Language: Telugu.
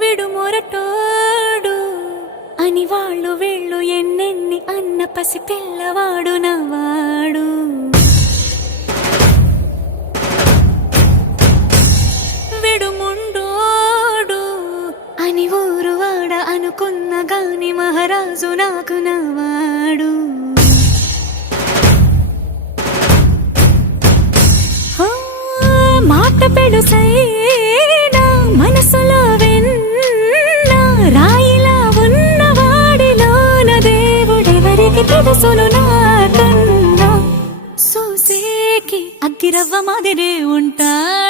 విడు మొరటోడు అని వాళ్ళు వీళ్ళు ఎన్నెన్ని అన్న పసి పిల్లవాడు నవ్వాడు. విడు ముండోడు అని ఊరు వాడ అనుకున్న గాని మహారాజు నాకు నవ్వాడు. మాట పెడుసైనా మనసులో వెన్న రాయిలా ఉన్నవాడిలోన దేవుడెవరికి తెలుసును నాకన్నా. సూసేకి అగ్గిరవ్వ మాదిరే ఉంటాడు.